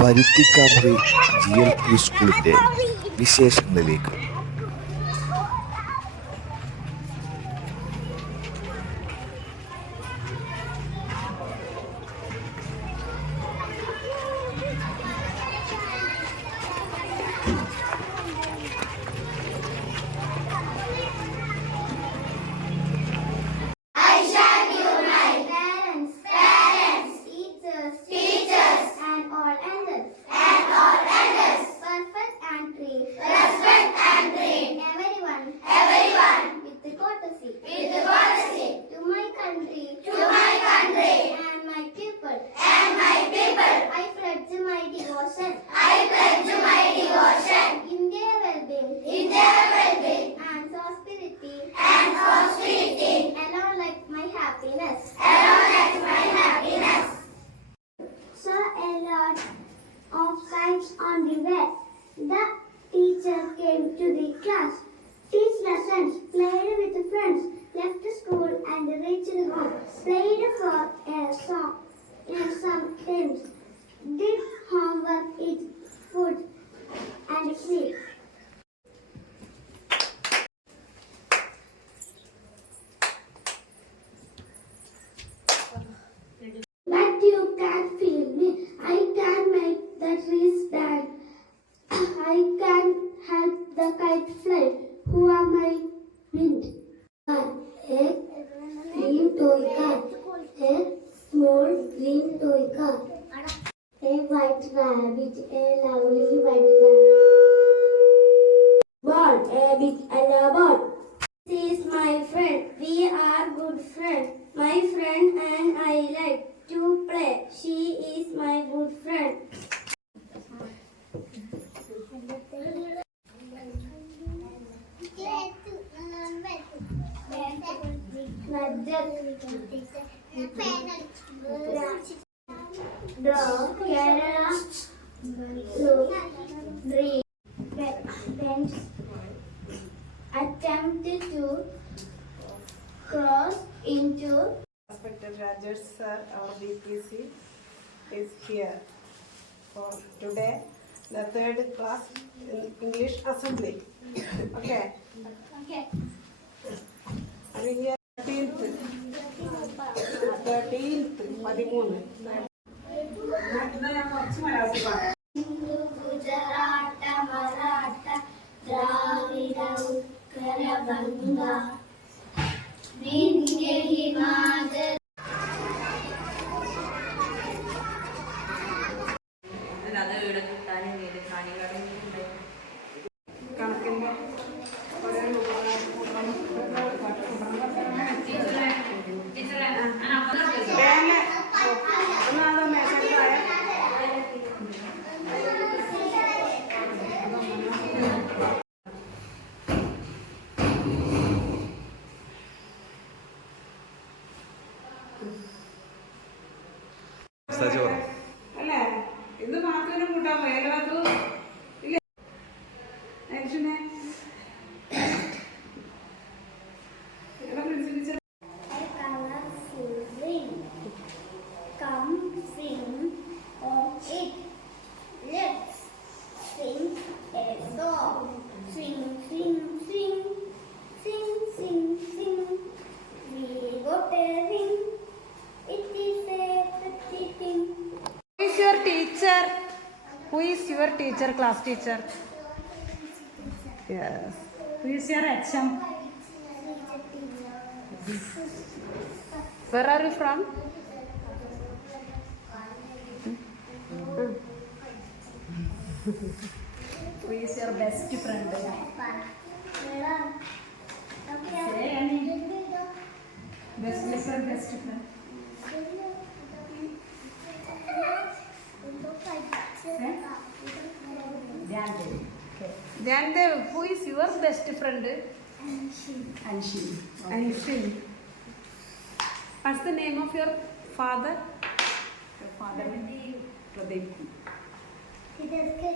പരുത്തിക്കാമുറി G L P സ്കൂളിന്റെ വിശേഷങ്ങളിലേക്ക്. Played a song toy car. A small green toy car. A white rabbit. A lovely white rabbit. Ball. A big yellow ball. This is my friend. We are good friends. My friend and I like to play. She is my good friend. the Kerala group three bench attempted to cross into Inspector Rajesh sir, our BPC, is here for today, the third class in English Assembly. Okay. Okay. 13th. 13th, 13th. பார்த்துப்பாங்க മസാജോറും അല്ല ഇത് മാത്രം കൂട്ടാൻ മേലോ ഇല്ലേ? Come sing. Who is your teacher, class teacher? Yes. Who is your HM? Where are you from? Who is your best friend? Best friend, best friend. ധ്യാനിന്റെ who is your best friend Anshi Anshi what's the name of your father father Pradeep ഇതൊക്കെ